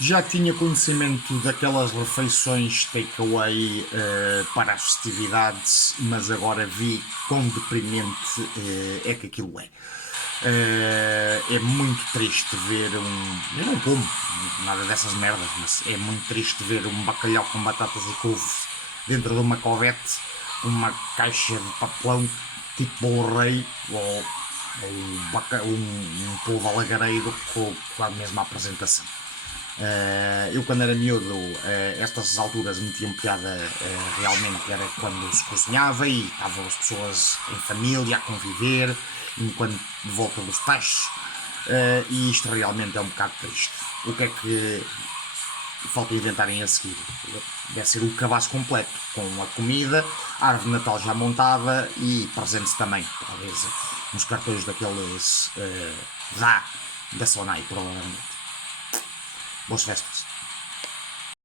Já tinha conhecimento daquelas refeições takeaway para as festividades, mas agora vi quão deprimente é que aquilo é. É muito triste ver um. Eu não como nada dessas merdas, mas é muito triste ver um bacalhau com batatas e couve dentro de uma covete, uma caixa de papelão tipo bolo rei ou um polvo alagareiro com a mesma apresentação. Eu quando era miúdo, estas alturas metiam piada, realmente era quando se cozinhava e estavam as pessoas em família a conviver, enquanto de volta dos tachos, e isto realmente é um bocado triste. O que é que falta inventarem a seguir? Deve ser o cabaz completo, com a comida, a árvore de Natal já montada e presentes também, talvez uns cartões daqueles da Sonai, provavelmente. Boas festas.